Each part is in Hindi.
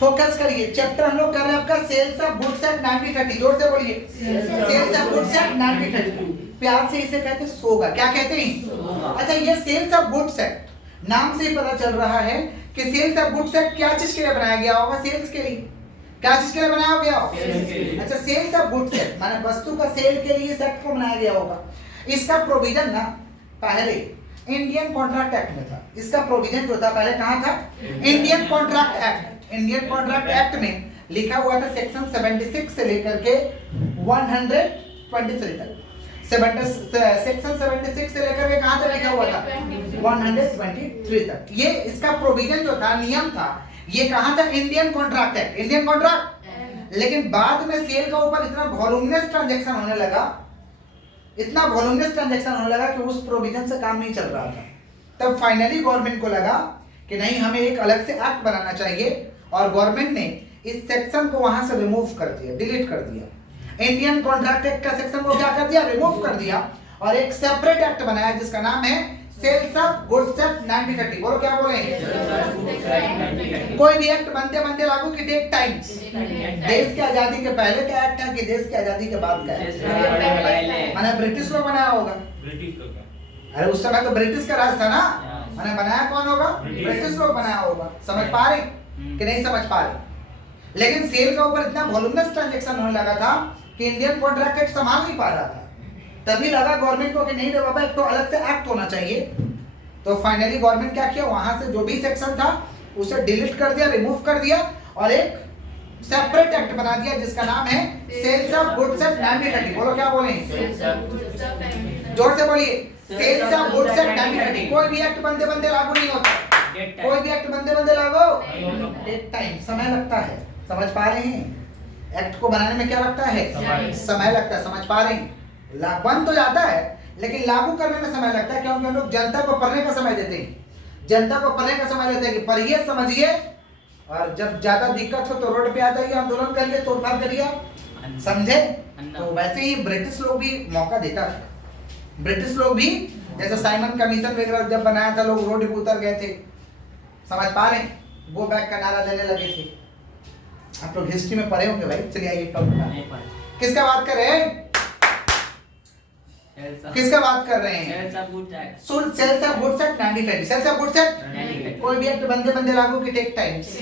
फोकस करिए, चैप्टर हम लोग कर रहे हैं आपका सेल्स ऑफ गुड्स एट 1930। जोर से बोलिए, सेल्स ऑफ गुड्स एट 1930। प्यार से इसे कहते हैं सोगा। क्या कहते हैं? अच्छा, ये सेल्स ऑफ गुड्स एक्ट नाम से ही पता चल रहा है कि सेल्स ऑफ गुड्स एक्ट क्या चीज के लिए बनाया गया होगा? सेल्स के लिए। क्या चीज के लिए बनाया गया होगा? अच्छा, सेल्स ऑफ गुड्स एक्ट माने वस्तु का सेल के लिए इस एक्ट को बनाया गया होगा। इसका प्रोविजन ना पहले इंडियन कॉन्ट्रैक्ट एक्ट में था। इसका प्रोविजन जो था पहले कहां था? Indian contract act. Indian contract act में लिखा हुआ था सेक्शन 76 से लेकर के 123 तक। सेक्शन 76 से लेकर के कहां तक लिखा हुआ था? 123 तक। ये इसका प्रोविजन जो था, नियम था, ये कहां था? Indian contract act. Indian contract. लेकिन बाद में सेल का ऊपर इतना वॉल्यूमिनस ट्रांजैक्शन होने लगा, इतना वॉल्यूमिनस ट्रांजैक्शन होने लगा कि उस प्रोविजन से काम नहीं चल रहा था। तब फाइनली गवर्नमेंट को लगा कि नहीं, हमें एक अलग से एक्ट बनाना चाहिए, और गवर्नमेंट ने इस सेक्शन को वहां से रिमूव कर दिया, डिलीट कर दिया। इंडियन कॉन्ट्रैक्ट एक्ट का सेक्शन को क्या कर दिया? रिमूव कर दिया, और एक सेपरेट एक्ट बनाया जिसका नाम है सेल्स ऑफ गुड्स एक्ट 1930। बोलो, क्या बोले? कोई भी एक्ट बनते बनते लागू कि टेक टाइम्स। देश की आजादी के पहले का एक्ट है कि देश की आजादी के बाद का एक्ट? माने ब्रिटिश लोग बनाया होगा। अरे उस समय तो ब्रिटिश का राज था ना, माने बनाया कौन होगा? ब्रिटिश लोग बनाया होगा। समझ पा रहे कि नहीं समझ पा रहे? लेकिन सेल का ऊपर इतना वॉल्यूमिनस ट्रांजैक्शन होने लगा था कि इंडियन कॉन्ट्रैक्ट एक्ट संभाल नहीं पा रहा था। तभी लगा गवर्नमेंट को कि नहीं रे बाबा, एक तो अलग से एक्ट होना चाहिए। तो फाइनली गवर्नमेंट क्या किया? वहां से जो भी सेक्शन था उसे डिलीट कर दिया, रिमूव कर दिया, और एक सेपरेट एक्ट बना दिया जिसका नाम है सेल्स ऑफ गुड्स एक्ट 1930। बोलो, क्या बोले? जोर से बोलिए, सेल्स ऑफ गुड्स एक्ट 1930। कोई भी एक्ट बनते बनते लागू नहीं होता। कोई भी एक्ट बनते बनते लागू टेक टाइम, समय लगता है। समझ पा रहे हैं? एक्ट को बनाने में क्या लगता है? समय लगता है। समझ पा रहे हैं? बन तो जाता है लेकिन लागू करने में समय लगता है, क्योंकि हम लोग जनता को पढ़ने का समय देते हैं। जनता को पढ़ने का समय देते हैं कि पढ़िए, समझिए, और जब ज्यादा दिक्कत हो तो रोड पे आ जाइए, आंदोलन करिए, तोड़फाड़ करिए। समझे? तो वैसे ही ब्रिटिश लोग भी मौका देता था। ब्रिटिश लोग भी, जैसे साइमन कमीशन वगैरह जब बनाया था, लोग रोड पे उतर गए थे। समझ पा रहे? गो बैक का नारा देने लगे थे। आप लोग हिस्ट्री में पढ़े होंगे भाई। चलिए आइए, किसका बात कर रहे हैं? किसका बात कर रहे हैं? Sales of goods act 1930। Sales of goods act कोई भी एक्ट बनते बनते लागू की टेक टाइम्स।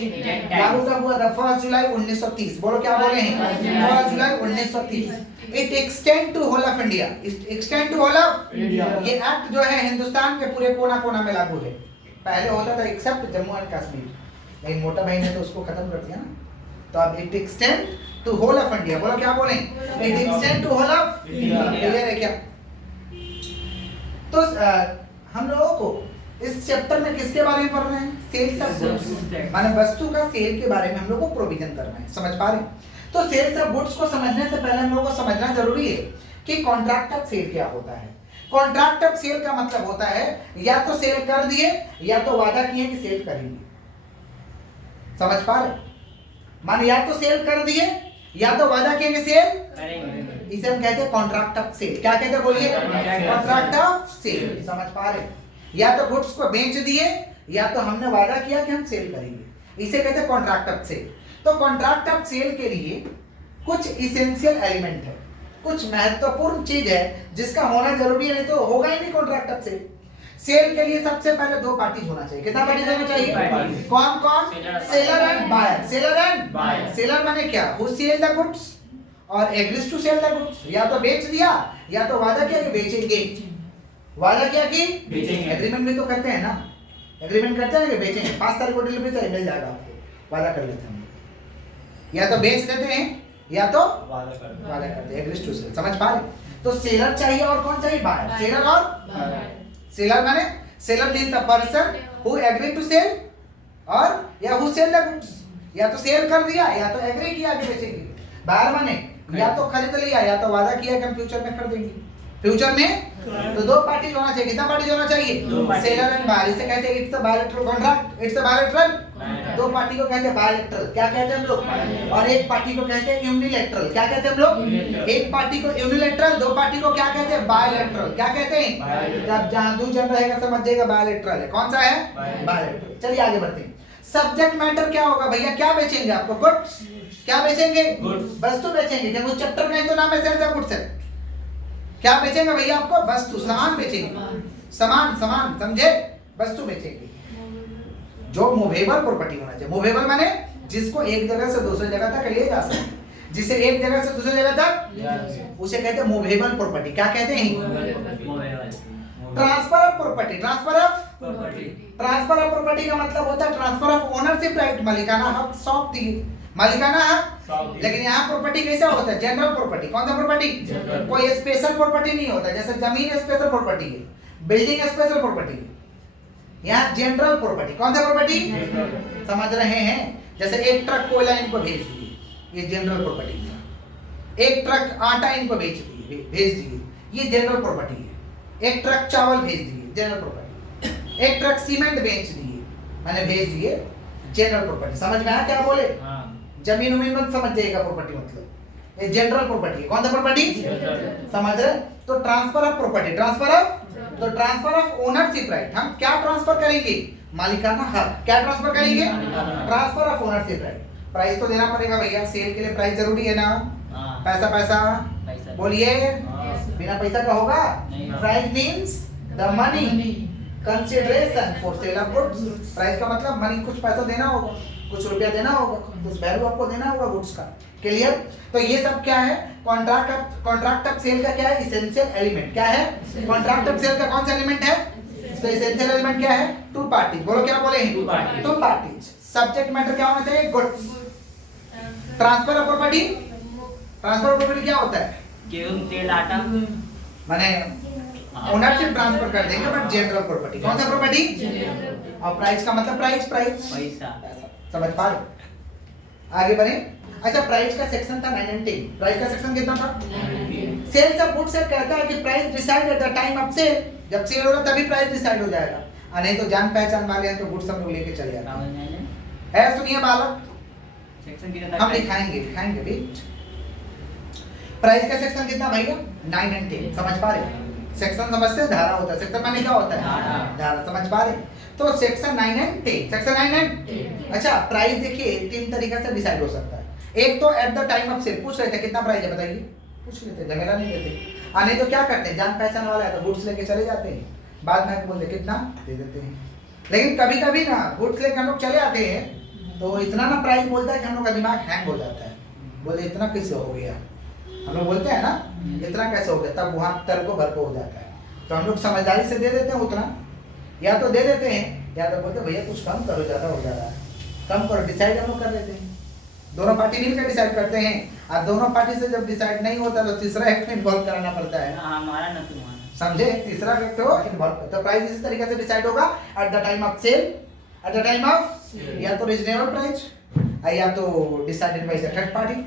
लागू कब हुआ था? 1 जुलाई 1930। बोलो, क्या बोले हैं? 1 जुलाई 1930। It extend to whole of India. Extend to whole of India. ये एक्ट जो है हिंदुस्तान के पूरे कोना कोना में लागू है। पहले होता था एक्सेप्ट जम्मू एंड कश्मीर, लेकिन मोटा भाई ने तो उसको खत्म कर दिया ना। तो अब it extend to whole of India. बोलो, क्या बोले? It extend to whole of India. Clear है क्या? तो हम लोगों को इस चैप्टर में किसके बारे में पढ़ना है? सेल्स ऑफ गुड्स, माने वस्तु का सेल के बारे में हम लोग को प्रोविजन करना है। समझ पा रहे? तो सेल्स ऑफ गुड्स को समझने से पहले हम लोग को समझना जरूरी है कि कॉन्ट्रैक्ट ऑफ सेल क्या होता है। कॉन्ट्रैक्ट ऑफ सेल का मतलब होता है या तो सेल कर दिए या तो वादा किए कि सेल करेंगे। समझ पा रहे? माने या तो सेल कर दिए या तो वादा किए कि सेल करेंगे। इसे हम कहते हैं कॉन्ट्रैक्ट ऑफ सेल। क्या कहते हैं? बोलिए, कॉन्ट्रैक्ट ऑफ सेल। समझ पा रहे? या तो गुड्स को बेच दिए या तो हमने वादा किया कि हम सेल करेंगे। इसे कहते हैं कॉन्ट्रैक्ट ऑफ सेल। तो कॉन्ट्रैक्ट ऑफ सेल के लिए कुछ इसेंशियल एलिमेंट है, कुछ महत्वपूर्ण चीज है जिसका होना जरूरी है, नहीं तो होगा ही नहीं कॉन्ट्रैक्ट ऑफ सेल। सेल के लिए सबसे पहले 2 पार्टीज होना चाहिए। कितना पार्टीज होना चाहिए? कौन कौन? Seller and buyer. Seller and buyer. Seller माने क्या? हु सेल द गुड्स और agrees to sell the goods. या तो बेच दिया या तो वादा किया कि बेचेंगे। वादा किया कि बेचेंगे। एग्रीमेंट भी तो करते हैं ना, एग्रीमेंट करते हैं कि बेचेंगे, 5 तारीख को डिलीवरी चाहिए, मिल जाएगा आपको। वादा कर लेते हैं, या तो बेच देते हैं या तो वादा करते हैं, एग्रीज टू सेल। समझ पा रहे? तो सेलर चाहिए और कौन चाहिए? बायर। सेलर और बायर। सेलर माने seller means the person who agree to sell और या हु सेल द गुड्स। या तो सेल कर दिया या तो एग्री किया कि बेचेंगे। बायर माने या तो खरीद लिया या तो वादा किया कि हम फ्यूचर में खरीदेंगे। फ्यूचर में तो 2 पार्टीज होना चाहिए। कितना पार्टीज होना चाहिए? Seller and buyer. इसे कहते हैं it's a bilateral contract. It's a bilateral. 2 party को कहते हैं बायलैटरल। क्या कहते हैं हम लोग? और एक पार्टी को कहते हैं यूनिलैटरल। क्या कहते हैं हम लोग? एक पार्टी को यूनिलैटरल, 2 पार्टी को क्या कहते हैं? बायलैटरल। क्या कहते हैं? जब जहां 2 जन रहेगा समझ जाएगा बायलैटरल है। कौन सा है? बायलैटरल। चलिए आगे बढ़ते हैं। सब्जेक्ट मैटर क्या होगा भैया, क्या बेचेंगे आपको, गुड्स, क्या बेचेंगे, वस्तु बेचेंगे, क्योंकि उस चैप्टर का ही तो नाम है सेल्स ऑफ गुड्स है। क्या बेचेंगे भैया आपको, वस्तु, सामान बेचेंगे, सामान, सामान, समझे, वस्तु बेचेंगे जो मूवेबल प्रॉपर्टी होना चाहिए। मूवेबल माने जिसको एक जगह से दूसरी जगह तक ले जा सके, जिसे एक जगह से दूसरी जगह तक, उसे कहते हैं मूवेबल प्रॉपर्टी। क्या कहते हैं, transfer of property. Transfer of property, transfer of property का मतलब होता है ट्रांसफर ऑफ ओनरशिप राइट, मालिकाना हक सौंप दिए, मालिकाना हक। लेकिन यहाँ प्रॉपर्टी कैसा होता है, जनरल प्रॉपर्टी। कौन सा प्रॉपर्टी, कोई स्पेशल प्रॉपर्टी नहीं होता, जैसे जमीन स्पेशल प्रॉपर्टी है, बिल्डिंग स्पेशल प्रॉपर्टी है, यहाँ जनरल प्रॉपर्टी। कौन सा प्रॉपर्टी, समझ रहे हैं, जैसे एक ट्रक कोयला इनको भेज दिए, ये जनरल प्रॉपर्टी है। एक ट्रक आटा इनको भेज दिए, ये जनरल प्रॉपर्टी है। एक ट्रक चावल भेज दिए, जनरल प्रॉपर्टी। एक ट्रक सीमेंट बेच दिए, मैंने भेज दिए, जनरल प्रॉपर्टी। समझ में आया क्या बोले, जमीन उमीन मत समझ जाएगा, प्रॉपर्टी मतलब ये जनरल प्रॉपर्टी है। कौन सा प्रॉपर्टी, समझ रहे, तो transfer of property, transfer of, तो ट्रांसफर ऑफ ओनरशिप राइट, हम क्या ट्रांसफर करेंगे, मालिकाना हक। क्या ट्रांसफर करेंगे, transfer of ownership right. Price तो देना पड़ेगा भैया, सेल के लिए प्राइस जरूरी है ना, पैसा पैसा बोलिए, बिना पैसा का होगा, price means the money consideration for sale of goods. Price का मतलब मनी, कुछ पैसा देना होगा, कुछ रुपया देना होगा, कुछ वैल्यू आपको देना होगा गुड्स का। क्लियर, तो ये सब क्या है, कॉन्ट्रैक्ट ऑफ सेल का क्या है, इसेंशियल एलिमेंट। क्या है, कॉन्ट्रैक्ट ऑफ सेल का कौन सा एलिमेंट है, तो इसेंशियल एलिमेंट क्या है, टू पार्टीज। बोलो क्या बोले, टू पार्टीज। सब्जेक्ट मैटर क्या होना चाहिए, goods. Transfer of property, transfer of property क्या होता है, गेहूं, तेल, आटा, माने ओनरशिप ट्रांसफर कर देंगे, बट जनरल प्रॉपर्टी। कौन सा प्रॉपर्टी, और प्राइस का मतलब प्राइस, प्राइस पैसा। समझ पा रहे, आगे बढ़े। अच्छा, प्राइस का सेक्शन था 9 और 10। प्राइस का सेक्शन कितना था, सेल्स ऑफ गुड्स से कहता है कि price decide at the time of sale, जब सेल होगा तभी प्राइस डिसाइड हो जाएगा, और नहीं तो जान पहचान वाले हैं तो गुड्स हम लोग लेके चले जाते हैं। सुनिए बालक, सेक्शन कितना, हम दिखाएंगे वेट। प्राइस का सेक्शन कितना भैया, 9 और 10। समझ पा रहे, सेक्शन समझते, धारा होता है, सेक्शन माने क्या होता है, धारा। समझ पा रहे, तो सेक्शन 9 और 10, सेक्शन 9 और 10। अच्छा, प्राइस देखिए 3 तरीके से डिसाइड हो सकता है। एक तो at the time of sale, पूछ रहे थे कितना प्राइस है बताइए, पूछ लेते, झमेला नहीं लेते। नहीं तो क्या करते हैं, जान पहचान वाला है तो गुड्स लेके चले जाते हैं, बाद में बोलते कितना दे देते हैं। लेकिन कभी कभी ना गुड्स लेके हम लोग चले आते हैं तो इतना ना प्राइस बोलता है कि हम लोग का दिमाग हैंग हो जाता है, बोले इतना कैसे हो गया, हम लोग बोलते हैं ना इतना कैसे हो गया, तब वहाँ तर को भर को हो जाता है। तो हम लोग समझदारी से दे देते हैं उतना, या तो दे देते हैं या तो बोलते भैया कुछ कम करो, ज़्यादा हो जा रहा है, कम करो। डिसाइड हम लोग कर लेते हैं, दोनों पार्टी मिलकर डिसाइड करते हैं, और दोनों पार्टी से जब डिसाइड नहीं होता तो तीसरा एक को इन्वॉल्व कराना पड़ता है, हमारा ना तुम्हारा, समझे, तीसरा व्यक्ति को इन्वॉल्व करता है। प्राइस इस तरीके से डिसाइड होगा at the time of sale, at the time of या तो रीजनेबल प्राइस, या तो decided by the third party,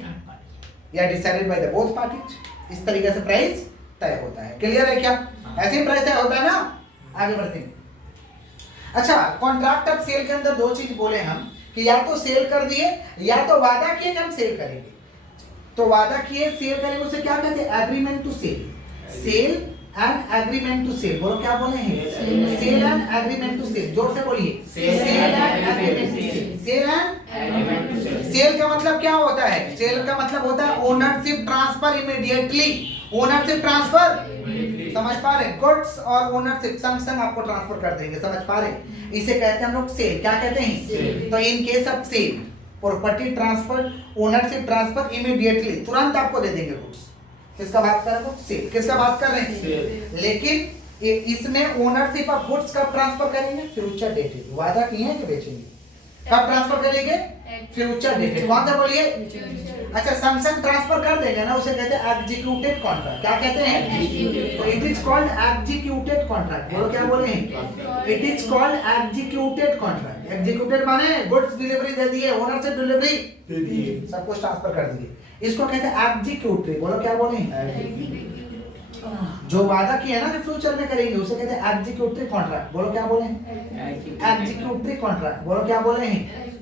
या decided by the both parties. इस तरीके से प्राइस तय होता है। क्लियर है क्या, ऐसे ही प्राइस तय होता है ना। आगे बढ़ते हैं। अच्छा, कॉन्ट्रैक्ट ऑफ सेल के अंदर 2 चीज बोले हम कि या तो सेल कर दिए या तो वादा किए कि हम सेल करेंगे। तो वादा किए सेल करेंगे उसे क्या कहते हैं, agreement to sell, sale and agreement to sell. बोलो क्या बोले हैं, sale and agreement to sell, जोर से बोलिए, sale and agreement to sell, sale and agreement to sell. Sale का मतलब क्या होता है, सेल का मतलब होता है ownership transfer immediately, ownership transfer, समझ पा रहे, गुड्स और ओनरशिप संग संग आपको ट्रांसफर कर देंगे, समझ पा रहे, इसे कहते हैं हम लोग सेल। क्या कहते हैं, तो in case of sale property transfer, ownership transfer immediately, तुरंत आपको दे देंगे गुड्स। किसका बात कर रहे हो, सेल। किसका बात कर रहे हैं, लेकिन इसमें ओनरशिप ऑफ गुड्स कब ट्रांसफर करेंगे, फ्यूचर डेटेड, वादा किए हैं कि बेचेंगे, कब ट्रांसफर करेंगे, फ्यूचर डेटेड। कौन सा बोलिए, अच्छा, संग ट्रांसफर कर देंगे ना, उसे कहते हैं एग्जीक्यूटेड कॉन्ट्रैक्ट। क्या कहते हैं, तो it is called executed contract. बोलो क्या बोले हैं, it is called executed contract. Executed माने गुड्स डिलीवरी दे दिए, ओनर से डिलीवरी दे दिए, सब कुछ ट्रांसफर कर दिए, इसको कहते हैं एग्जीक्यूटेड। बोलो क्या बोले हैं, जो वादा किया ना कि फ्यूचर में करेंगे उसे कहते हैं एग्जीक्यूटिव कॉन्ट्रैक्ट। बोलो क्या बोले हैं, एग्जीक्यूटिव कॉन्ट्रैक्ट। बोलो क्या बोले हैं,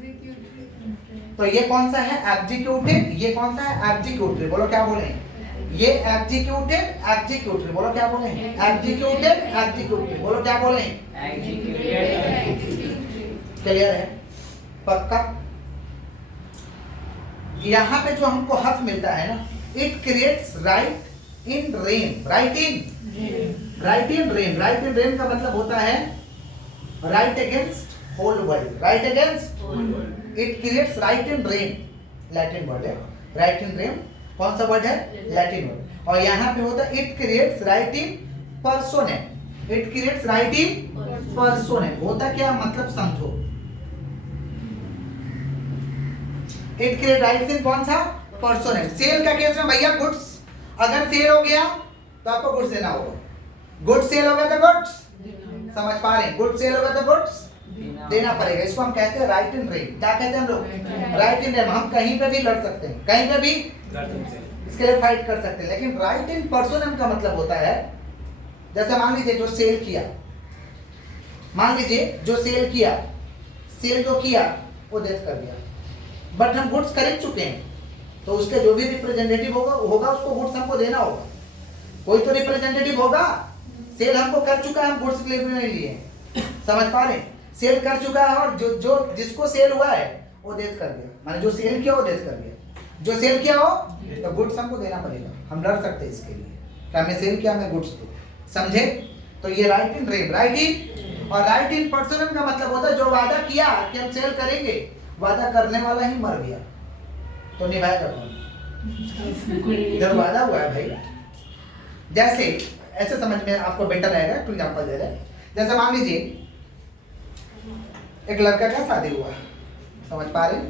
तो ये कौन सा है, एग्जीक्यूटिव, ये कौन सा है, एग्जीक्यूटिव। बोलो क्या बोले हैं, ये एग्जीक्यूटिव, एग्जीक्यूटिव। बोलो क्या बोले हैं, एग्जीक्यूटिव, एग्जीक्यूटिव। बोलो क्या बोले हैं, एग्जीक्यूटेड। क्लियर है। पक्का। यहाँ पे जो हमको हक मिलता है ना, it creates right in rem, right in rem का मतलब होता है right against whole world, right against, it creates right in rem, Latin word है राइट इन रेन। कौन सा वर्ड है? Latin word. और यहाँ पे होता है it creates right in personam, it creates right in personam. होता क्या मतलब समझो, इट क्रिएट राइट इन कौन सा? पर्सोनेट। सेल का केस में भैया गुड्स अगर सेल हो गया तो आपको गुड्स देना होगा, गुड्स सेल हो गया तो गुड्स, समझ पा रहे हैं, गुड्स सेल हो गया तो गुड्स देना पड़ेगा। इसको हम कहते हैं राइट इन रेन। क्या कहते हैं हम लोग? Right in rain. हम कहीं पे भी लड़ सकते हैं, कहीं पे भी इसके लिए फाइट कर सकते हैं, लेकिन राइट इन पर्सोनेट का मतलब होता है जैसे मान लीजिए जो सेल किया, मान लीजिए जो सेल किया, सेल जो किया वो डेथ कर दिया, बट हम गुड्स खरीद चुके हैं तो उसके जो भी रिप्रेजेंटेटिव होगा उसको गुड्स हमको देना होगा। कोई तो रिप्रेजेंटेटिव होगा, सेल हमको कर चुका है, हम गुड्स डिलीवरी नहीं लिए, समझ पा रहे हैं? सेल कर चुका है और जो जिसको सेल हुआ है वो डेथ कर दिया, माने जो सेल किया वो डेथ कर दिया, जो सेल किया हो तो गुड्स हमको देना पड़ेगा। हम लड़ सकते हैं इसके लिए कि हमें सेल किया, हमें गुड्स दो, समझे? तो ये right in rem, right in. और राइट इन पर्सनल का मतलब होता है जो वादा किया कि हम सेल करेंगे, वादा करने वाला ही मर गया तो निभाएगा कौन? जब वादा हुआ है भाई, जैसे ऐसे समझ में आपको बेटर रहेगा, टू एग्जांपल दे रहे हैं। जैसे मान लीजिए एक लड़का का शादी हुआ, समझ पा रहे हैं?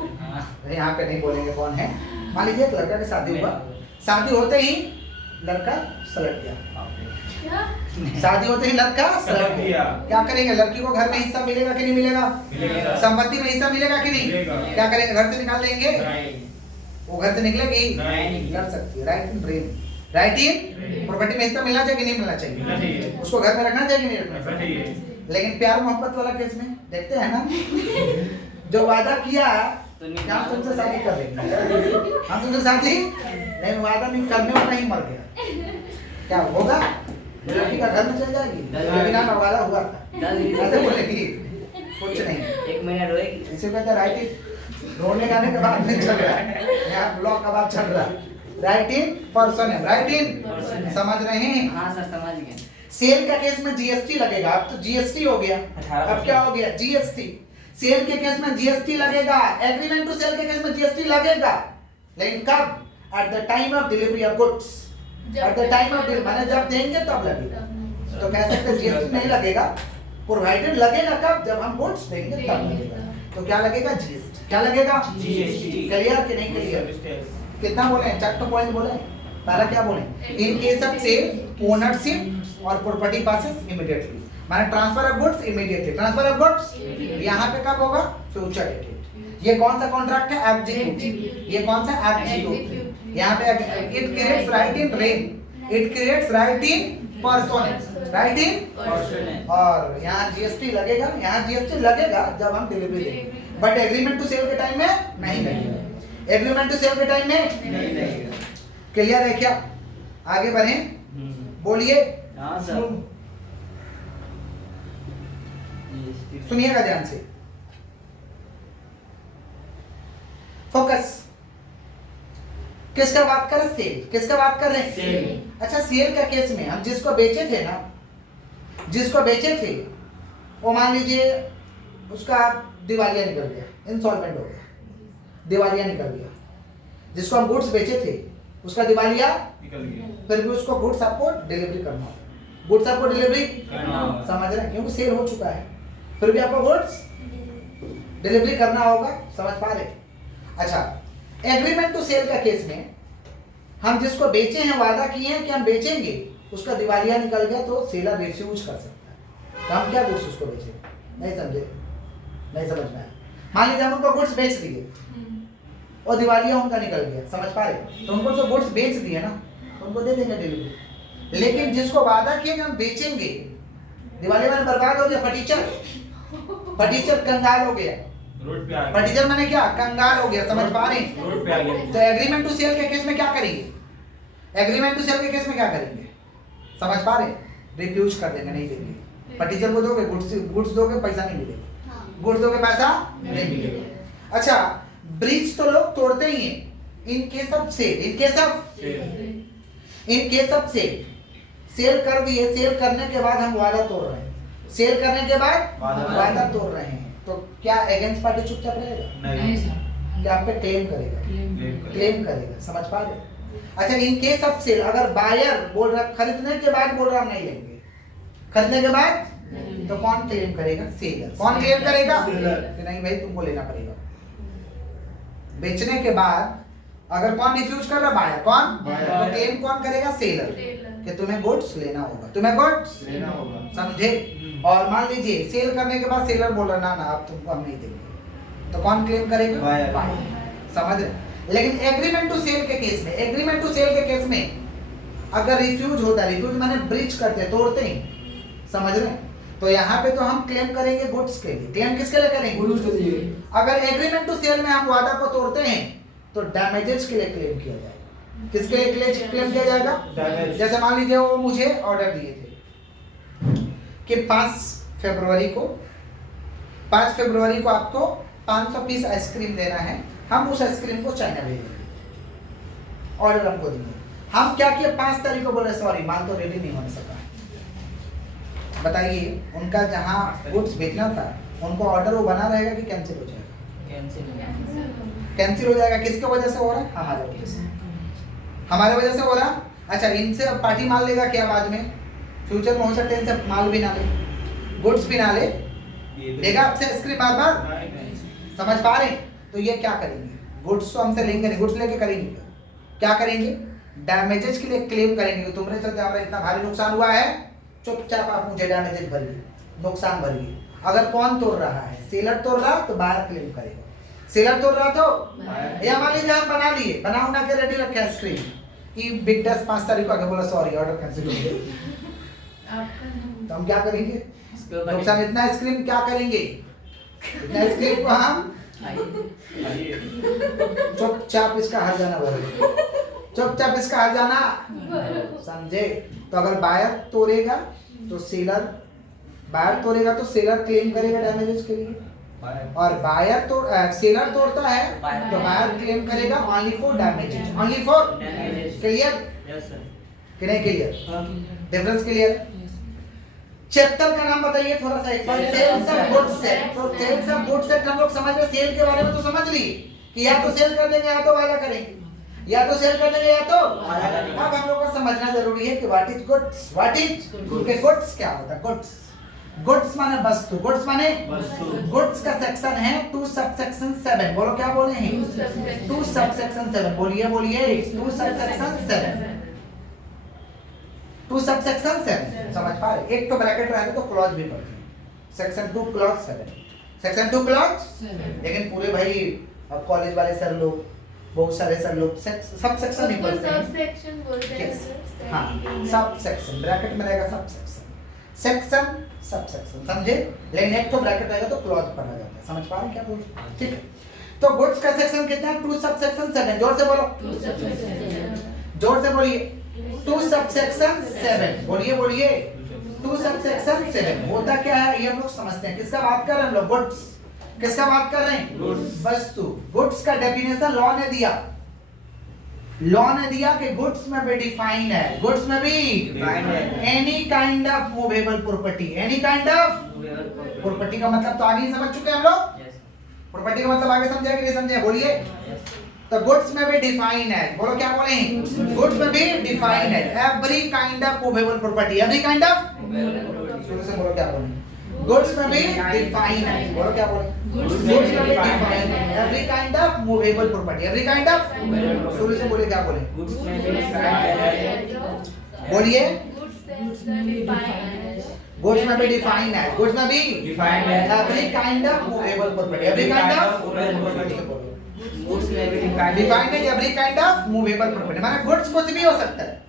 यहाँ पे नहीं बोलेंगे कौन है। मान लीजिए एक लड़का का शादी हुआ, शादी होते ही लड़का सलट गया, शादी होते ही लड़का सलट गया। क्या करेंगे? लड़की को घर में हिस्सा मिलेगा कि नहीं मिलेगा? संपत्ति में हिस्सा मिलेगा कि नहीं? क्या करेंगे? घर से निकाल देंगे? वो घर से निकलेगी? कर सकती है। Right in rem, right in property में हिस्सा मिलना चाहिए कि नहीं मिलना चाहिए? उसको घर में रखना चाहिए कि नहीं रखना चाहिए? लेकिन प्यार मोहब्बत वाला केस में देखते हैं ना, जो वादा किया क्या हम तुमसे शादी कर लेंगे, हम तुमसे शादी नहीं, वादा नहीं करने वाला ही मर गया, क्या होगा? लड़की का घर में चल जाएगी, बिना वादा हुआ था, ऐसे बोलेगी कुछ नहीं, 1 महीना रोएगी। इसे कहते हैं राइट इन। रोने गाने के बाद नहीं चल रहा है, यहाँ ब्लॉक का बात चल रहा है। राइट इन पर्सन है, राइट इन, समझ रहे हैं? हाँ सर समझ गए। सेल का केस में जीएसटी लगेगा, अब तो जीएसटी हो गया, अब क्या हो गया? जीएसटी। सेल के केस में जीएसटी लगेगा, एग्रीमेंट टू सेल के केस में जीएसटी लगेगा, लेकिन कब? Eight the time of delivery of goods, eight the time of delivery, माने जब देंगे तब लगेगा। तो कह सकते हैं जीएसटी नहीं लगेगा, प्रोवाइडेड लगेगा कब? जब हम गुड्स देंगे तब लगेगा। तो क्या लगेगा? जीएसटी। क्या लगेगा? जीएसटी। क्लियर कि नहीं क्लियर? कितना बोले? 4 पॉइंट बोले। पहला क्या बोले? In case of sale, ownership और प्रॉपर्टी पासेस इमीडिएटली, माने transfer of goods immediately, transfer of goods यहाँ पे कब होगा? Future dated. ये कौन सा कॉन्ट्रैक्ट है? एग्जीक्यूटिव। ये कौन सा? एग्जीक्यूटिव। यहाँ पे it creates right in rem, it creates right in personam, right in. और यहाँ जीएसटी लगेगा, यहाँ जीएसटी लगेगा जब हम डिलीवरी देंगे, बट एग्रीमेंट टू सेल के टाइम में नहीं लगेगा, एग्रीमेंट टू सेल के टाइम में नहीं लगेगा। क्लियर है क्या? आगे बढ़े, बोलिए। सुनिएगा ध्यान से, फोकस। किसका बात कर रहे? सेल। किसका बात कर रहे हैं? सेल। अच्छा, सेल का केस में हम जिसको बेचे थे ना, जिसको बेचे थे वो मान लीजिए उसका दिवालिया निकल गया, इंसॉल्वेंट हो गया, दिवालिया निकल गया। जिसको हम गुड्स बेचे थे उसका दिवालिया निकल गया, फिर भी उसको गुड्स आपको डिलीवरी करना होगा, गुड्स आपको डिलीवरी समझ रहे हैं? क्योंकि सेल हो चुका है, फिर भी आपको गुड्स डिलीवरी करना होगा, समझ पा रहे? अच्छा, एग्रीमेंट टू सेल का केस में हम जिसको बेचे हैं, वादा किए हैं कि हम बेचेंगे, उसका दिवालिया निकल गया तो सेलर रिफ्यूज कर सकता है। तो हम क्या गुड्स उसको बेचेंगे? नहीं समझे? नहीं समझ में आया? मान लीजिए हम उनको गुड्स बेच दिए और दिवालिया उनका निकल गया, समझ पा रहे? तो उनको जो गुड्स बेच दिए ना तो उनको दे देंगे डिलीवरी। लेकिन जिसको वादा किया कि हम बेचेंगे, दिवालिया में बर्बाद हो गया, फटीचर कंगाल हो गया, फटीचर मैंने क्या? कंगाल हो गया, समझ पा रहे? तो एग्रीमेंट टू सेल के केस में क्या करेंगे? एग्रीमेंट टू सेल के केस में क्या करेंगे? समझ पा रहे? रिफ्यूज कर देंगे, नहीं देंगे। फटीचर को दोगे, गुड्स दोगे, पैसा नहीं मिलेगा, गुड्स दोगे, पैसा नहीं मिलेगा। अच्छा, ब्रिज तो लोग तोड़ते ही हैं। In case of sale, in case of sale कर दिए, सेल करने के बाद हम वादा तोड़ रहे हैं, सेल करने के बाद वादा तोड़ रहे हैं, तो क्या अगेंस्ट पार्टी चुपचाप रहेगा? नहीं सर, क्या आप पे क्लेम करेगा? क्लेम करेगा। समझ पा रहे? अच्छा, इन केस ऑफ सेल, अगर बायर बोल रहा खरीदने के बाद बोल रहा हम नहीं लेंगे, खरीदने के बाद, तो कौन क्लेम करेगा? सेलर। कौन क्लेम करेगा? कि नहीं भाई तुमको लेना पड़ेगा। बेचने के बाद अगर कौन रिफ्यूज कर रहा? बायर। कौन? तो क्लेम कौन करेगा? सेलर, कि तुम्हें गुड्स लेना होगा, तुम्हें गुड्स लेना होगा। समझे? और मान लीजिए सेल करने के बाद सेलर बोल रहा ना ना अब तुमको हम नहीं देंगे, तो कौन क्लेम करेगा? बायर। समझ रहे? लेकिन एग्रीमेंट टू सेल के केस में, एग्रीमेंट टू सेल के केस में अगर रिफ्यूज होता है, रिफ्यूज माने ब्रीच करते, तोड़ते ही, समझ रहे? तो यहाँ पे तो हम क्लेम करेंगे गुड्स के लिए। क्लेम किसके लिए करेंगे? गुड्स के लिए। अगर एग्रीमेंट टू सेल में हम वादा को तोड़ते हैं तो डैमेजेस के लिए क्लेम किया जाएगा। किसके लिए क्लेम किया जाएगा? Damage। जैसे मान लीजिए वो मुझे ऑर्डर दिए थे कि 5 फरवरी को आपको 500 पीस आइसक्रीम देना है, हम उस आइसक्रीम को चाइना भेजेंगे, ऑर्डर हमको देंगे। हम क्या किए? 5 तारीख को बोले सॉरी माल तो रेडी नहीं होने सका। बताइए, उनका जहाँ गुड्स बेचना था उनको ऑर्डर वो बना रहेगा कि कैंसिल हो जाएगा? कैंसिल हो जाएगा। किसके वजह से हो रहा है? हमारे वजह से, हमारे वजह से हो रहा। अच्छा, इनसे पार्टी माल लेगा क्या बाद में? फ्यूचर में हो सकता है इनसे माल भी ना ले, गुड्स भी ना ले, लेगा आपसे आइसक्रीम बार बार। समझ पा रहे? तो ये क्या करेंगे? गुड्स तो हमसे लेंगे नहीं, गुड्स लेके करेंगे क्या करेंगे? डैमेजेस के लिए क्लेम करेंगे। तुमने चलते हमारा इतना भारी नुकसान हुआ है, चुपचाप आप मुझे डैमेजेस भरिए, नुकसान भरिए। अगर कौन तोड़ रहा है? सेलर तोड़ रहा तो बायर क्लेम करेगा। सेलर तोड़ रहा तो या मान लीजिए हम बना लिए, बना के रेडी रखे आइसक्रीम, कि बिग डस 5 तारीख को आके बोला सॉरी ऑर्डर कैंसिल हो गया, तो हम क्या करेंगे? नुकसान इतना आइसक्रीम क्या करेंगे? इतना आइसक्रीम को हम चुपचाप इसका हर्जाना भरेंगे, चुपचाप इसका हर्जाना, समझे? तो अगर बायर तोड़ेगा तो सेलर, बायर तोड़ेगा तो सेलर क्लेम करेगा डैमेजेस के लिए, और बायर तो सेलर तोड़ता है तो बायर क्लेम करेगा only for damages, only for. Clear? कि नहीं क्लियर? Difference clear? चैप्टर का नाम बताइए थोड़ा सा एक बार। Sales of goods act. तो सेल्स ऑफ गुड्स सेट हम लोग समझ रहे, सेल के बारे में तो समझ लिए कि या तो सेल कर देंगे या तो वादा करेंगे, या तो सेल कर देंगे या तो। अब हम लोग को समझना जरूरी है कि what is goods, what is goods क्या होता है? गुड्स, गुड्स माने वस्तु, गुड्स माने गुड्स का सेक्शन है 2 सबसेक्शन 7। बोलो क्या बोले हैं? 2 सबसेक्शन 7। बोलिए बोलिए 2 सबसेक्शन 7, 2 सबसेक्शन 7। समझ पा रहे? एक तो ब्रैकेट रहता तो क्लॉज भी पढ़ते हैं, सेक्शन 2 क्लॉज 7, सेक्शन 2 क्लॉज। लेकिन पूरे भाई अब कॉलेज वाले सर लोग, बहुत सारे सर लोग सब सेक्शन नहीं पढ़ते हैं। सब सेक्शन बोलते हैं सर। हाँ, सब सेक्शन ब्रैकेट में रहेगा, sub section, section sub section, समझे? लेकिन एक तो ब्रैकेट रहेगा तो क्लॉज पढ़ा जाता है। समझ पा रहे हैं क्या बोल? ठीक है। तो गुड्स का सेक्शन कितना है? 2 सबसेक्शन 7। जोर से बोलो, जोर से बोलिए 2 सबसेक्शन 7। बोलिए बोलिए 2 सबसेक्शन 7। होता क्या है ये हम लोग समझते हैं। किसका बात कर रहे हैं हम लोग? गुड्स। किसका बात कर रहे हैं? वस्तु। गुड्स का डेफिनेशन लॉ ने दिया, लॉ ने दिया कि गुड्स में भी डिफाइन है, गुड्स में भी any kind of movable property. Any kind of property का मतलब तो आगे ही समझ चुके हैं हम लोग। प्रॉपर्टी का मतलब आगे समझे कि नहीं समझे? बोलिए। तो गुड्स में भी डिफाइन है। बोलो क्या बोले? गुड्स में भी डिफाइन है every kind of movable property. Every kind of, शुरू से बोलो क्या बोले? गुड्स में भी डिफाइन है। बोलो क्या बोले? गुड्स में भी डिफाइन है every kind of movable property. Every kind of, शुरू से बोले क्या बोले? बोलिए। गुड्स में भी डिफाइन है, गुड्स में भी डिफाइंड है every kind of movable property. Every kind of goods में भी डिफाइंड डिफाइंड है every kind of movable property. माने गुड्स कुछ भी हो सकता है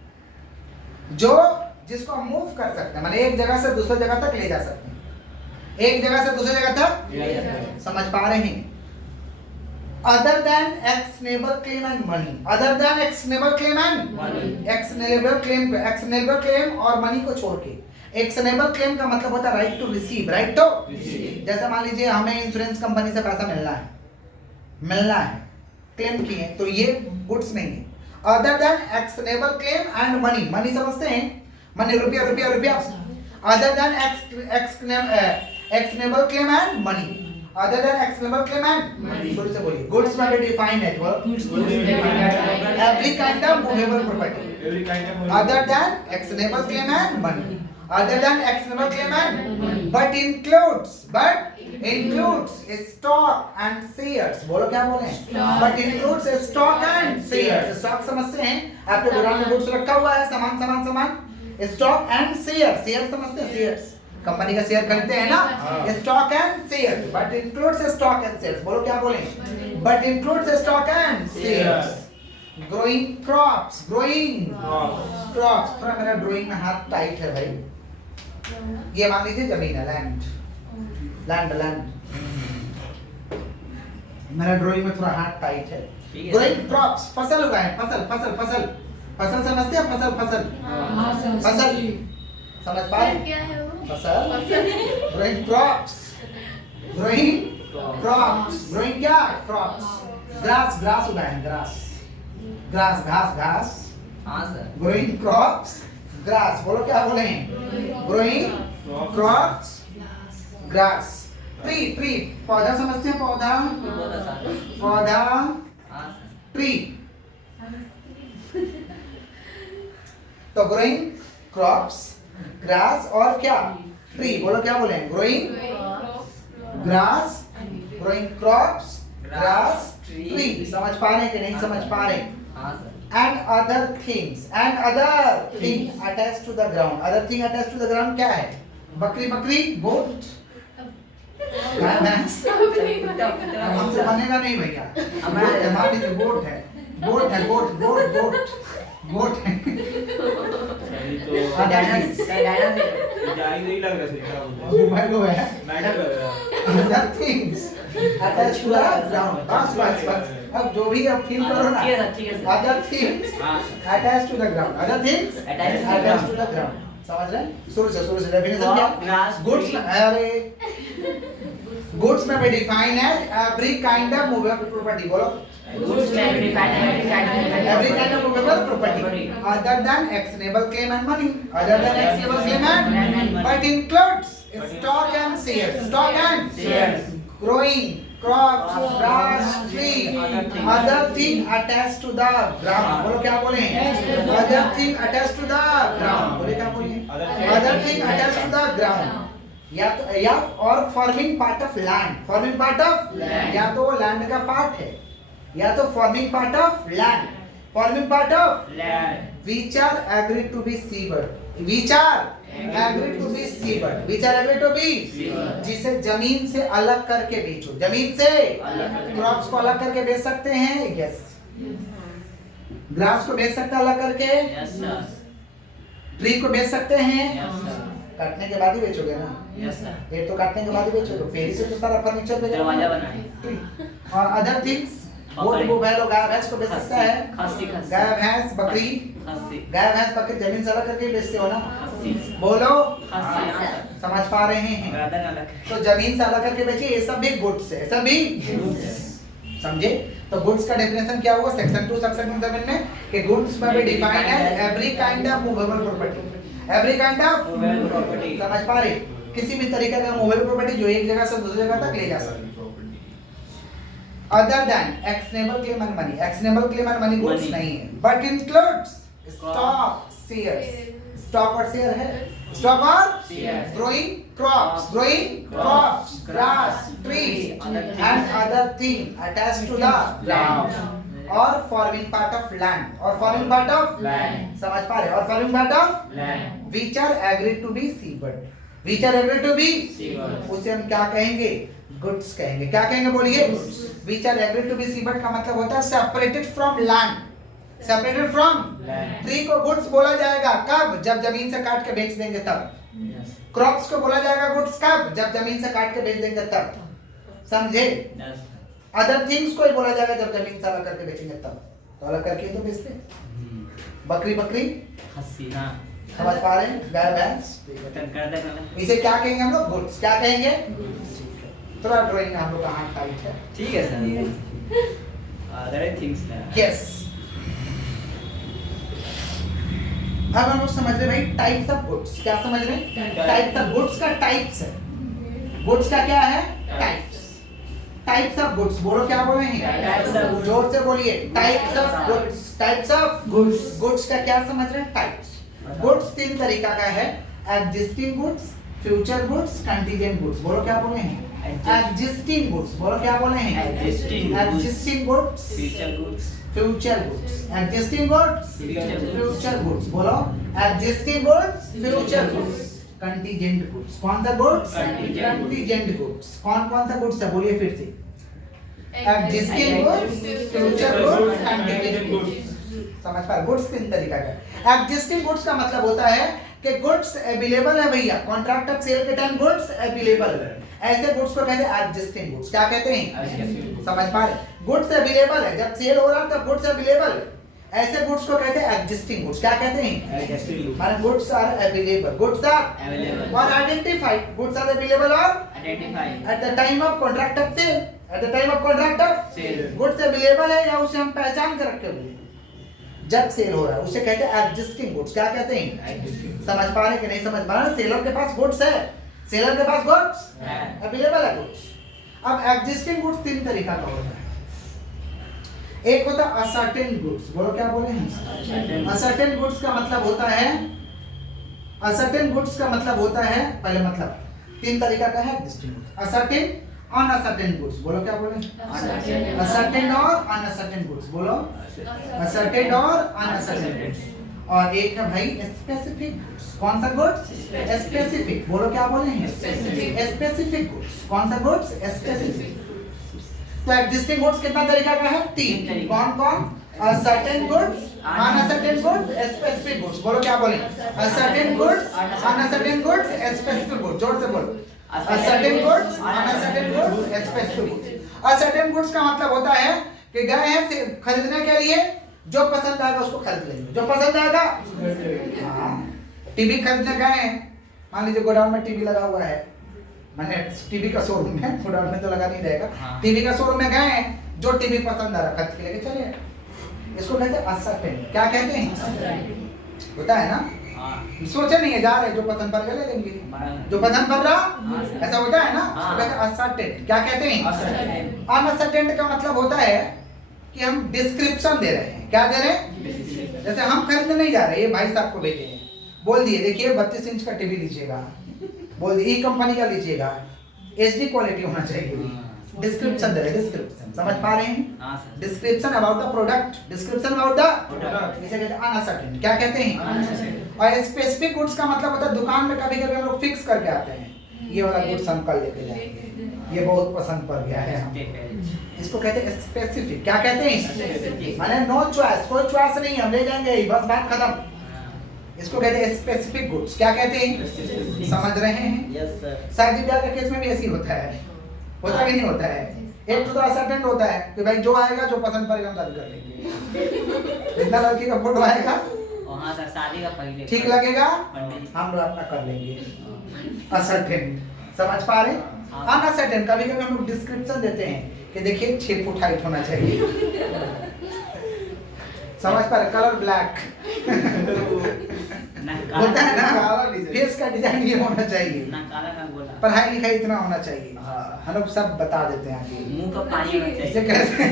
जो जिसको हम मूव कर सकते हैं, माने एक जगह से दूसरी जगह तक ले जा सकते हैं, एक जगह से दूसरी जगह तक। समझ पा रहे हैं? Other than actionable claim and money, other than actionable claim and money, actionable claim और मनी को छोड़ के। एक्शनेबल क्लेम का मतलब होता है right to receive, right to. जैसे मान लीजिए हमें इंश्योरेंस कंपनी से पैसा मिलना है, मिलना है, क्लेम किए, तो ये गुड्स नहीं है। Other than actionable claim and money, money समझते हैं, मनी रुपया रुपया रुपया। Other than actionable claim and money, other than actionable claim and money, शुरू से बोलिए। गुड्स में भी डिफाइंड है every kind of movable property, other than actionable claim and money, other than actionable claim and money, but includes stock and shares। बोलो क्या बोले? but includes stock and shares। stock समझते हैं, आपके गोदाम में गुड्स रखा हुआ है, सामान सामान सामान, stock and shares, shares समझते हैं, shares कंपनी का शेयर खरीदते हैं ना, stock and shares, but includes stock and shares। बोलो क्या बोले? but includes stock and shares। Growing crops, growing crops, थोड़ा मेरा ड्राइंग में हाथ टाइट है भाई, ये मान लीजिए जमीन है, लैंड लैंड लैंड, मेरा ड्राइंग में थोड़ा हाथ टाइट है। ग्रोइंग क्रॉप्स, फसल उगाएं, फसल फसल फसल फसल समझते हैं, फसल फसल फसल समझ पा रहे? क्या है वो? फसल, growing crops, growing crops, growing क्या? क्रॉप्स। ग्रास, ग्रास उगाएं, ग्रास ग्रास, घास घास, हाँ सर। Growing crops, grass. बोलो क्या बोले? Growing crops, grass. Tree, tree पौधा समझते हैं, पौधा बोला सर। पौधा, हाँ सर। ट्री। तो ग्रोइंग क्रॉप्स, ग्रास और क्या? ट्री। बोलो क्या बोले? Growing grass, growing crops, grass, tree. समझ पा रहे हैं कि नहीं समझ पा रहे? हाँ sir. And other things attached to the ground, other thing attached to the ground क्या है? बकरी बकरी, गोट, गाय भैंस, हमसे बनेगा नहीं भैया, गोट है, मान लीजिए गोट है, गोट है, गोट गोट गोट गोट है। मोबाइल को है। Other things attached to the ground, बस बस बस, अब जो भी आप फील करो ना, ठीक है सर। other things हाँ sir. attached to the ground, other things attached to the ground, समझ रहे हैं? शुरू से डेफिनेशन क्या? गुड्स, अरे गुड्स में भी डिफाइन है every kind of movable property. बोलो Goods may be defined every kind every kind of movable property other than actionable claim and money, other than actionable claim and money, but includes stock and shares, stock and shares, growing crops, grass, tree, other thing attached to the ground। बोलो क्या बोले? other thing attached to the ground। बोले क्या बोले? other thing attached to the ground, या तो या और forming part of land, forming part of या तो लैंड का पार्ट है, या तो forming part of land, forming part of land, which are agreed to be severed, which are agreed to be severed, which are agreed to be severed, जिसे जमीन से अलग करके बेचो, जमीन से क्रॉप्स को अलग करके बेच सकते हैं, यस, ग्रास को बेच सकते हैं अलग करके, yes sir, ट्री को बेच सकते हैं, yes sir, काटने के बाद ही बेचोगे ना, yes sir, पेड़ तो काटने के बाद ही बेचोगे, पेड़ से तो सारा फर्नीचर बेचोगे, दरवाजा बनाए, और अदर थिंग्स, गोट को बैलो गाय भैंस को बेच सकता है, खस्सी खस्सी, गाय भैंस बकरी, खस्सी, गाय भैंस बकरी जमीन से अलग करके बेचते हो ना, खस्सी, बोलो खस्सी, हाँ सर। समझ पा रहे हैं? गर्दन अलग। तो जमीन से अलग करके बेचिए, ये सब भी गुड्स है, सब भी समझे? तो गुड्स का डेफिनेशन क्या हुआ सेक्शन 2 सबसेक्शन 7 में कि गुड्स में भी डिफाइंड है every kind of movable property, every kind of Movable property। समझ पा रहे? किसी भी तरीके का मूवेबल प्रॉपर्टी जो एक जगह से दूसरी जगह तक ले जा सकती है। Other than actionable claim and money, actionable claim and money goods Money। नहीं है, but includes stock, shares, stock और शेयर है, स्टॉक और Shares, growing crops, growing crops, grass, tree and other thing attached to the ground, और फॉर्मिंग पार्ट ऑफ लैंड, और फॉर्मिंग पार्ट ऑफ Land। समझ पा रहे? और forming part of land, which are agreed to be severed, which are agreed to be severed, उसे हम क्या कहेंगे? गुड्स कहेंगे। क्या कहेंगे बोलिए? which are agreed to be severed का मतलब होता है separated from land, separated from land, tree को गुड्स बोला जाएगा कब? जब जमीन से काट के बेच देंगे तब। yes, क्रॉप्स को बोला जाएगा गुड्स कब? जब जमीन से काट के बेच देंगे तब, समझे? yes, अदर थिंग्स को ही बोला जाएगा जब जमीन से अलग करके बेचेंगे तब, तो अलग करके तो बेचते हैं। बकरी बकरी खस्सी, हाँ, समझ पा रहे हैं? गाय भैंस, गर्दन अलग। इसे क्या कहेंगे हम लोग? गुड्स। क्या कहेंगे? थोड़ा ड्राइंग हम लोग का हाथ टाइट है। ठीक है सर। अदर थिंग्स ना। यस। अब हम लोग समझ रहे भाई टाइप्स ऑफ गुड्स। क्या समझ रहे हैं? टाइप्स ऑफ गुड्स का टाइप्स है। गुड्स का क्या है? टाइप्स। टाइप्स ऑफ गुड्स बोलो, क्या बोले हैं? Types of goods। जोर से बोलिए। Types of goods. Types of goods. Goods का क्या समझ रहे हैं? टाइप्स। गुड्स 3 तरीका का है, existing goods, future goods, contingent goods. बोलो क्या बोले हैं? Existing goods. बोलो क्या बोले हैं? Existing goods। Existing goods, future goods. Future goods. Existing goods, Future goods। Future goods. बोलो existing goods, future goods, contingent goods. कौन सा गुड्स? Contingent contingent goods. कौन कौन सा गुड्स है? बोलिए फिर से। Existing goods, future goods, contingent goods. समझ पा रहे? गुड्स 3 तरीका का है। एग्जिस्टिंग गुड्स का मतलब होता है कि गुड्स अवेलेबल है भैया, कॉन्ट्रैक्ट ऑफ सेल के टाइम गुड्स अवेलेबल है, ऐसे गुड्स को कहते हैं एग्जिस्टिंग गुड्स। क्या कहते हैं? समझ पा रहे? गुड्स अवेलेबल है, जब सेल हो रहा है तब गुड्स अवेलेबल है, ऐसे गुड्स को कहते हैं एग्जिस्टिंग गुड्स। क्या कहते हैं? माने goods are available, goods are Available। और आइडेंटिफाइड। गुड्स आर अवेलेबल और identify. At the time of contract of sale, at the time of contract of Sale। Goods available है या उसे हम पहचान कर रखे हुए हैं जब सेल हो रहा है, उसे कहते हैं एग्जिस्टिंग गुड्स। क्या कहते हैं? समझ पा रहे कि नहीं समझ पा रहे? सेलर के पास गुड्स है, सेलर के पास गुड्स है। अवेलेबल है गुड्स। अब एग्जिस्टिंग गुड्स 3 तरीका का होता है। एक होता है असर्टेन गुड्स। बोलो क्या बोले हैं? असर्टेन गुड्स का मतलब होता है, असर्टेन गुड्स का मतलब होता है, पहले मतलब 3 तरीका का है existing goods. Ascertain, uncertain goods. बोलो क्या बोले? असर्टेन और अनअसर्टेन गुड्स। बोलो असर्टेन और अनअसर्टेन गुड्स। और एक है भाई स्पेसिफिक गुड्स। कौन सा गुड्स? स्पेसिफिक। बोलो क्या बोले हैं? Specific goods. कौन सा गुड्स? स्पेसिफिक। तो एग्जिस्टिंग गुड्स कितना तरीका का है? 3। कौन कौन? Ascertain goods, uncertain goods, specific goods. बोलो क्या बोले? Ascertain goods, uncertain goods, specific goods. जोर से बोलो। Ascertain goods, uncertain goods, specific goods. Ascertain goods का मतलब होता है कि गए हैं खरीदने के लिए, जो पसंद आएगा उसको खरीद लेंगे, जो पसंद आएगा। टीवी खरीदने गए हैं, मान लीजिए गोडाउन में टीवी लगा हुआ है, मैंने टीवी का शोरूम है, गोडाउन में तो लगा नहीं रहेगा। टीवी का शोरूम में गए हैं, जो टीवी पसंद आ रहा खरीद के लेके चले, इसको कहते हैं असर्टेन। क्या कहते हैं? होता है ना, सोचे नहीं है, जा रहे जो पसंद पर ले लेंगे, जो पसंद पर रहा, ऐसा होता है ना, उसको कहते हैं असर्टेन। क्या कहते हैं? अनअसर्टेन का मतलब होता है कि हम डिस्क्रिप्शन दे रहे हैं। क्या दे रहे हैं? जैसे हम खरीदने नहीं जा रहे, ये भाई साहब को भेजे हैं, बोल दिए देखिए 32 इंच का टीवी लीजिएगा, बोल दिए ई कंपनी का लीजिएगा, एचडी क्वालिटी होना चाहिए। डिस्क्रिप्शन दे रहे हैं, डिस्क्रिप्शन। समझ पा रहे हैं? Description about the product, description about the product, इसे कहते हैं अनअसर्टेन। क्या कहते हैं? और स्पेसिफिक गुड्स का मतलब होता है दुकान में कभी कभी हम लोग फिक्स करके आते हैं, ये वाला गुड्स हम कल लेके जाएंगे, ये बहुत पसंद पड़ गया है हमें, इसको कहते हैं स्पेसिफिक। क्या कहते हैं? माने नो चॉइस, कोई चॉइस नहीं, हम ले जाएंगे ही, बस बात खत्म। इसको कहते हैं स्पेसिफिक गुड्स। क्या कहते हैं? समझ रहे हैं? Yes sir. शादी ब्याह के केस में भी ऐसी होता है, होता कि नहीं होता है? एक तो असर्टेन होता है कि भाई जो आएगा, जो पसंद पड़ेगा हम शादी कर लेंगे, जितना लड़की का फोटो आएगा वहाँ सर शादी का पहले ठीक लगेगा, पंडित। हम लोग अपना कर लेंगे। असर्टेन। समझ पा रहे? अनअसर्टेन कभी कभी हम लोग डिस्क्रिप्शन देते हैं कि देखिए 6 फुट हाइट होना चाहिए। समझ पा रहे? कलर ब्लैक होता है ना, फेस का डिजाइन ये होना चाहिए, ना काला ना गोरा, पढ़ाई लिखाई इतना होना चाहिए। हम लोग सब बता देते हैं आगे। मुंह का पानी होना इसे चाहिए। कहते हैं,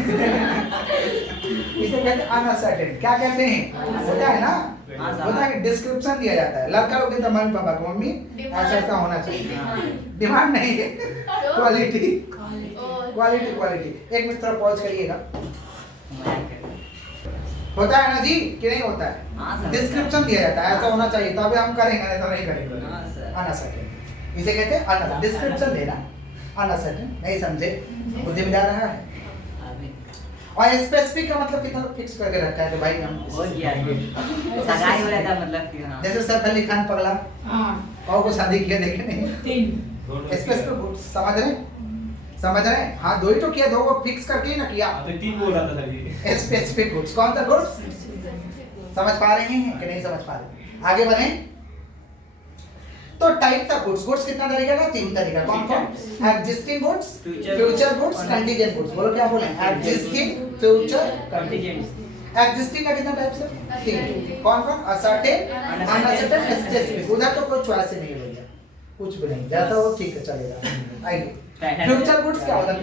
इसे कहते हैं अनअसर्टेन। क्या कहते हैं? होता है ना, होता है कि डिस्क्रिप्शन दिया जाता है, लड़का लोग देता है मम्मी पापा को, मम्मी ऐसा ऐसा होना चाहिए। डिमांड नहीं है, क्वालिटी क्वालिटी क्वालिटी। एक मिनट थोड़ा पॉज करिएगा। होता है ना जी कि नहीं होता है? हाँ सर। डिस्क्रिप्शन दिया जाता है, ऐसा होना चाहिए तभी हम करेंगे, नहीं तो नहीं करेंगे। हाँ सर। अनअसर्टेन, इसे कहते हैं अनअसर्टेन। डिस्क्रिप्शन देना, अनअसर्टेन। नहीं समझे? बुद्धि में जा रहा है। और स्पेसिफिक का मतलब कितना लोग फिक्स करके रखा है कि भाई हम हो गया सगाई हो रहा था, मतलब कि हाँ जैसे सैफ अली खान पगला कौ को शादी किया, देखे नहीं? Specific goods. समझ रहे? समझ रहे हैं? हाँ, 2 ही तो किया, 2 को फिक्स करके ही ना किया। 3 बोल रहा था सर ये। Specific goods. कौन सा गुड्स? समझ पा रहे हैं कि नहीं समझ पा रहे? आगे बढ़े। तो टाइप्स ऑफ गुड्स, गुड्स कितना तरीका का? 3 तरीका। कौन कौन? Existing goods, future goods, contingent goods. बोलो क्या बोले? Existing, future, contingent. एग्जिस्टिंग का कितना टाइप्स है? 3। कौन कौन? Ascertain, uncertain, specific. उधर तो कोई चॉइस ही नहीं है भैया, कुछ भी नहीं, जैसा हो ठीक है चलेगा। आइए फ्यूचर गुड्स क्या होता है?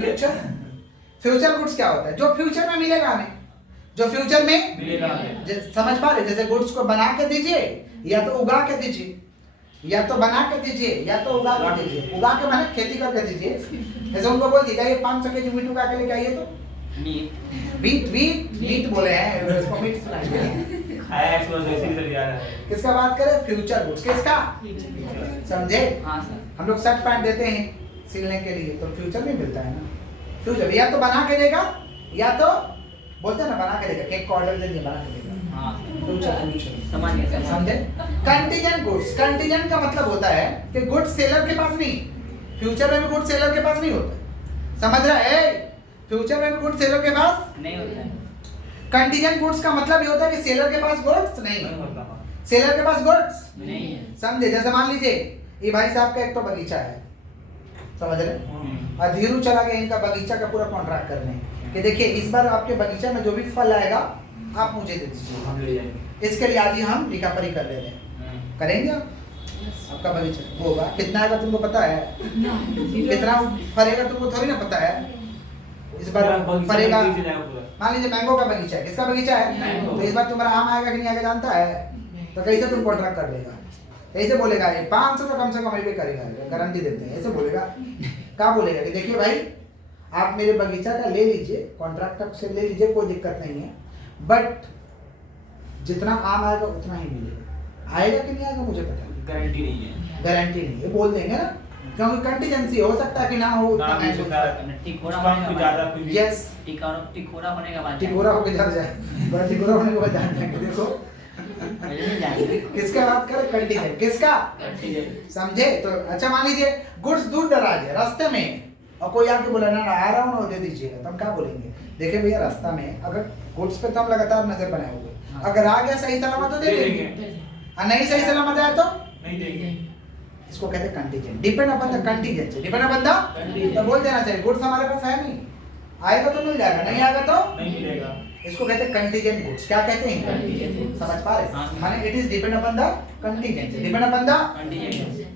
फ्यूचर गुड्स क्या होता है? जो फ्यूचर में मिलेगा हमें, जो फ्यूचर में मिलेगा। समझ पा रहे? जैसे गुड्स को बना के दीजिए या तो उगा के दीजिए, या तो बना के दीजिए या तो उगा के दीजिए। उगा के माने खेती करके दीजिए। जैसे उनको बोल दीजिए ये 500 केजी मीट उगा के लेके आइए, तो मीट बोले हैं, इसको मीट सुनाइए। खाया है इसको जैसे ही चल जा रहा है। किसका बात करें? Future goods. किसका? समझे? हाँ सर। हम लोग शर्ट पैंट देते हैं सिलने के लिए, तो फ्यूचर में मिलता है ना। फ्यूचर या तो बना के देगा या तो बोलते हैं ना बना के देगा, केक को ऑर्डर देंगे बना के देगा। हाँ फ्यूचर समझ गया समझे? कंटीजेंट गुड्स, कंटीजेंट का मतलब होता है कि गुड्स सेलर के पास नहीं, फ्यूचर में भी गुड्स सेलर के पास नहीं होता। समझ रहा है? फ्यूचर में भी गुड्स सेलर के पास नहीं होता है। कंटीजेंट गुड्स का मतलब ये होता है कि सेलर के पास गुड्स नहीं है, सेलर के पास गुड्स नहीं है। समझे? जैसे मान लीजिए ये भाई साहब का एक तो बगीचा है, समझ रहे? और धीरू चला गया इनका बगीचा का पूरा कॉन्ट्रैक्ट करने कि देखिए इस बार आपके बगीचा में जो भी फल आएगा आप मुझे दे दीजिए, हम ले जाएंगे। इसके लिए आज ही हम लिखापरी कर ले रहे हैं। करेंगे आप? आपका बगीचा होगा, कितना आएगा तुमको पता है? कितना फरेगा तुमको थोड़ी ना पता है। इस बार फरेगा, मान लीजिए मैंगो का बगीचा है। किसका बगीचा है? तो इस बार तुम्हारा आम आएगा कि नहीं आएगा जानता है? तो कैसे तुम कॉन्ट्रैक्ट कर लेगा? ऐसे बोलेगा ये 500 तो कम से कम भी करेगा, गारंटी देते हैं। ऐसे बोलेगा, क्या बोलेगा कि देखिए भाई आप मेरे बगीचा का ले लीजिए, कॉन्ट्रैक्ट से ले लीजिए, कोई दिक्कत नहीं है, बट जितना आम आएगा उतना ही मिलेगा। आएगा कि नहीं आएगा मुझे पता नहीं, गारंटी नहीं है। गारंटी नहीं है, बोल देंगे ना, क्योंकि कंटीजेंसी हो सकता है कि ना हो उतना मैं टिकोरा यस टिकोरा होने के बाद टिकोरा होके जा जाए, बड़ा टिकोरा होने के बाद जान जाएंगे। देखो किसका बात करें? कंटीजेंट। किसका? समझे? तो अच्छा मान लीजिए गुड्स दूर दराज है, रास्ते में, और कोई आके बोला ना आ रहा हूँ ना दे दीजिएगा, तो हम क्या बोलेंगे? देखिए भैया रास्ता में अगर गुड्स पे तो हम लगातार नजर बनाए हुए, अगर आ गया सही सलामत तो दे देंगे, और नहीं सही सलामत आया तो नहीं देंगे। इसको कहते हैं contingent. Depend upon the contingency, depend upon the, तो बोल देना चाहिए गुड्स हमारे पास है नहीं, आएगा तो मिल जाएगा, नहीं आएगा तो नहीं मिलेगा। इसको कहते हैं कंटीजेंट गुड्स। क्या कहते हैं? कंटीजेंट। समझ पा रहे? माने it is depend upon the contingency, depend upon the contingent.